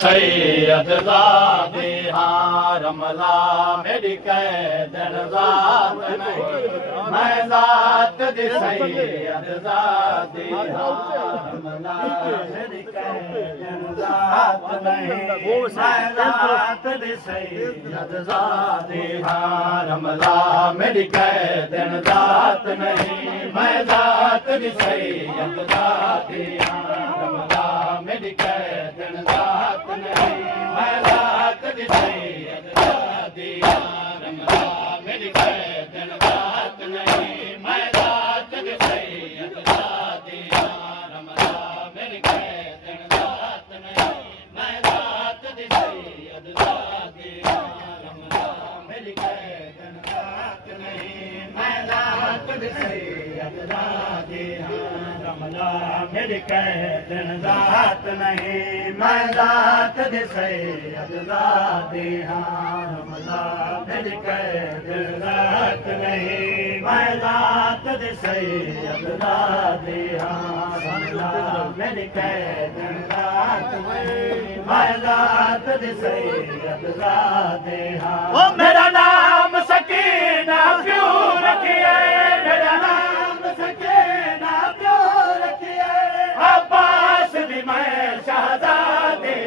सैयद ज़ादे हाँ रमला मेरी कैदन ज़ात नहीं मैं ज़ात दी सैयद ज़ादे हाँ रमला मेरी कैदन ज़ात नहीं मैं ज़ात दी सैयद ज़ादे हाँ रमला मेरी कैदन ज़ात नहीं मैं ज़ात दी सैयद ज़ादे हाँ रमला मेरी कैदन ज़ात मैं ज़ात दी सैयद ज़ादे रमला मेरी कैदन ज़ात नहीं मैं ज़ात दी सैयद ज़ादे रमला मेरी कैदन ज़ात नहीं मैं ज़ात दी सैयद ज़ादे रमला मेरी कैदन ज़ात नहीं मैं ज़ात दी सैयद ज़ादे रमला मेरी कैदन ज़ात नहीं मैं ज़ात दी सैयद ज़ादे रमला मेरी कैदन ज़ात नहीं मैं ज़ात दी सैयद ज़ादे रमला मेरी कैदन ज़ात नहीं मैं ज़ात दी सैयद ज़ादे ओ मेरा नाम सकीना क्यों रखिए मेरा नाम सकीना क्यों रखिए अब्बास भी मैं शहज़ादे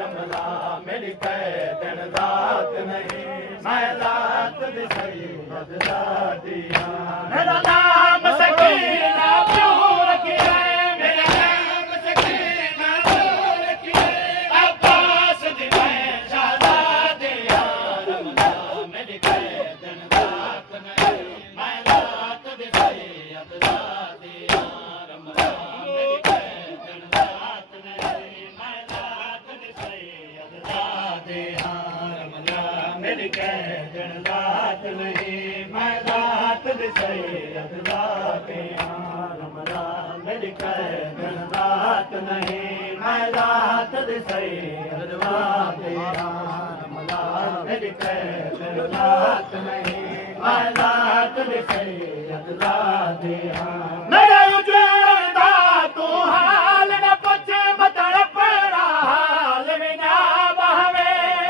रमला मेरी कैदन ज़ात नहीं मैं ज़ात दी सैयद ज़ादे मेरा नाम सकीना क्यों रखिए मेरा नाम सकीना क्यों रखिए अब्बास भी मैं शहज़ादे रमला मेरी कैदन ज़ात नहीं मैं ज़ात दी सैयद ज़ादे रमला मेरी कैदन ज़ात नहीं मैं ज़ात दी सैयद ज़ादे रमला मेरी कैदन ज़ात नहीं मैं ज़ात दी सैयद ज़ादे रमला मेरी कैदन ज़ात नहीं मैं ज़ात दी सैयद ज़ादे रमला मेरी कैदन ज़ात नहीं मैं ज़ात दी सैयद ज़ादे मेरा उजड़ा तू हाल न पुछ बतड़ पड़ा हाल बिना बहवे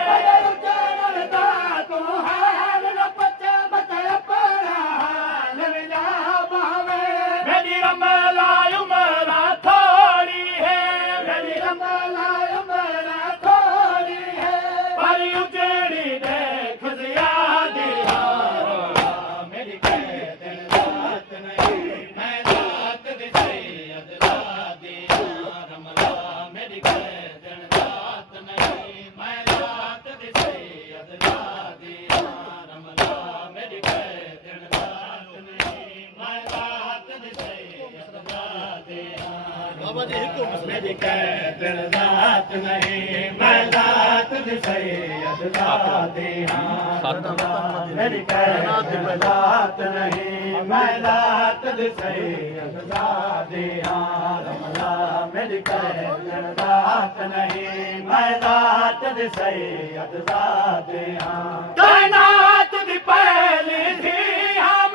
मेरा उजड़ा तू हाल न पुछ बतड़ पड़ा हाल बिना बहवे मेरी रमला उमरा थोड़ी है मेरी रमला उमरा थोड़ी है पर उजड़ी देख ज़ियादे मेरी कैदन ज़ात नहीं मैं ज़ात दी सैयद ज़ादे रमला मेरी कैदन ज़ात नहीं मैं ज़ात दी सैयद ज़ादे रमला मेरी कैदन ज़ात नहीं मैं ज़ात दी सैयद ज़ादे बाबा जी मेरी कैदन ज़ात नहीं मैं ज़ात दी सैयद ज़ादे मेरी कैदन ज़ात नहीं मैं ज़ात दी सैयद ज़ादे रमला मेरी कैदन ज़ात नहीं मैं ज़ात दी सैयद ज़ादे कायनात दी पहली थी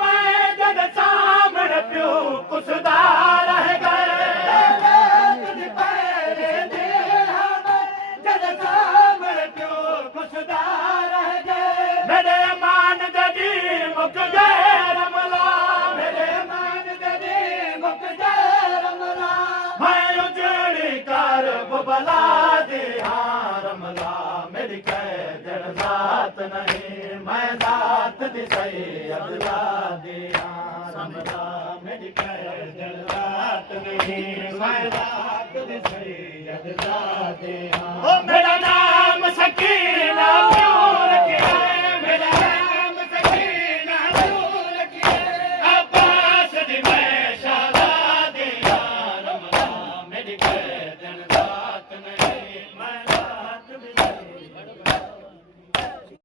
मैं जग सामने प्यो कुसदा रह गए कायनात दी पहली थी मैं जग सामने प्यो कुसदा रह गए मेरे मान ददी मुक गए रमला मेरे मान ददी मुक गए रमला मैं उजड़ी कर बुबला दे रमला मेरी कैदन ज़ात नहीं मैं ज़ात दी सैयद ज़ादे रमला मेरी कैदन ज़ात नहीं मैं ज़ात दी सैयद ज़ादे ओ मेरा नाम